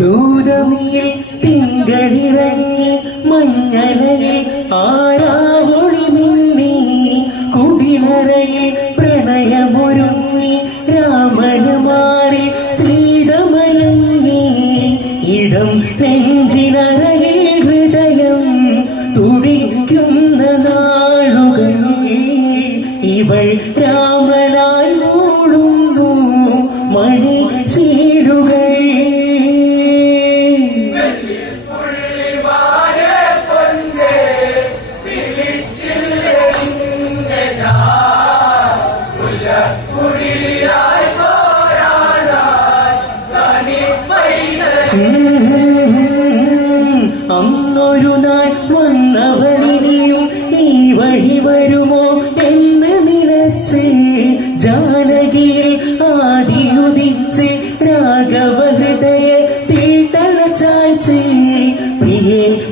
ഗൗതമിയിൽ തിങ്കളിറങ്ങി മഞ്ഞളയിൽ ആരാവൊളി മിന്നി കുടിലറയിൽ പ്രണയമൊരുങ്ങി രാമന് മാറി ശ്രീതമയങ്ങി. ഇടം നെഞ്ചിനറയിൽ ഹൃദയം തുടിക്കുന്ന നാളുകൾ ഇവൾ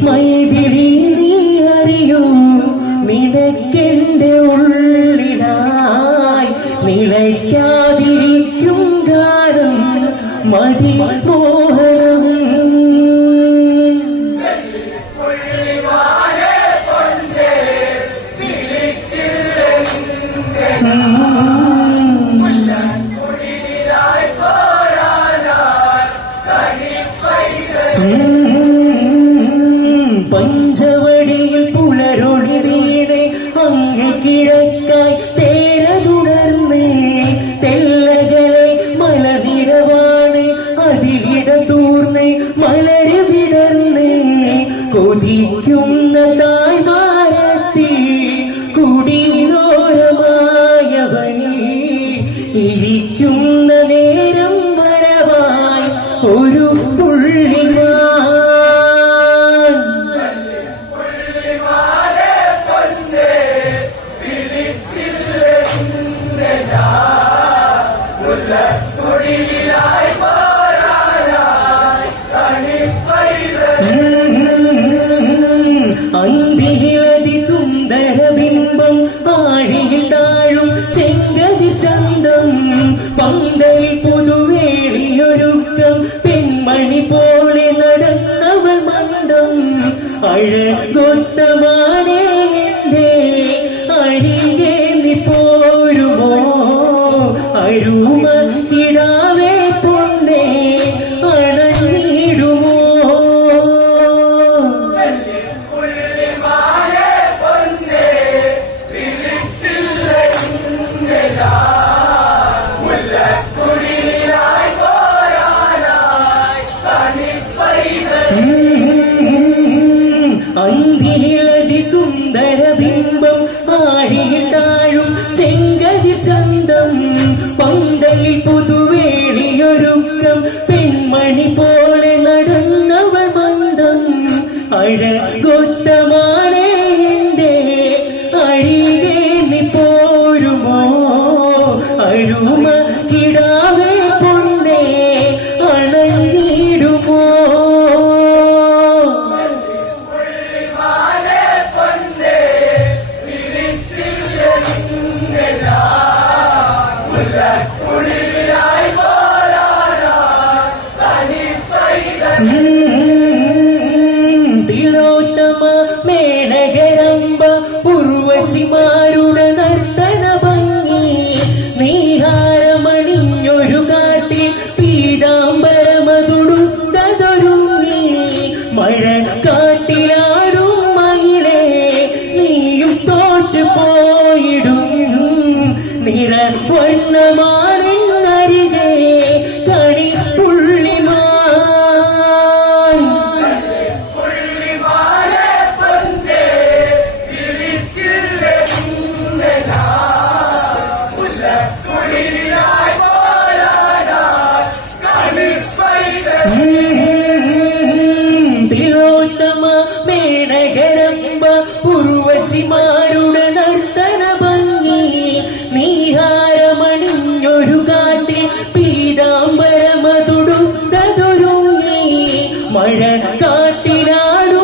മൈതിരി നീ അറിയും നിനക്കെന്റെ 不听。അന്തിയിലതി സുന്ദര ബിംബം ആഴിയിൽ താഴും ചന്തം. പന്തലിൽ പുതുവേളിയൊരുക്കം പെൺമണി പോലെ നടന്നവൾ മന്ദം. അഴകൊത്തമാണേ എന്റെ നീ പോരുമോ? തിലോത്തമ മേനകരമ്പ ഉർവശിമാരുടെ നർത്തന ഭംഗി നീഹാരമണിഞ്ഞൊരു കാട്ടിൽ പീതാംബരമതുടുത്തതൊരുങ്ങി. മഴ കാട്ടിലാടും മയിലേ നീയും തോറ്റു പോയിടും നിറ വണ്ണമാണെന്നരികെ കാട്ടിലാടും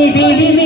Oh,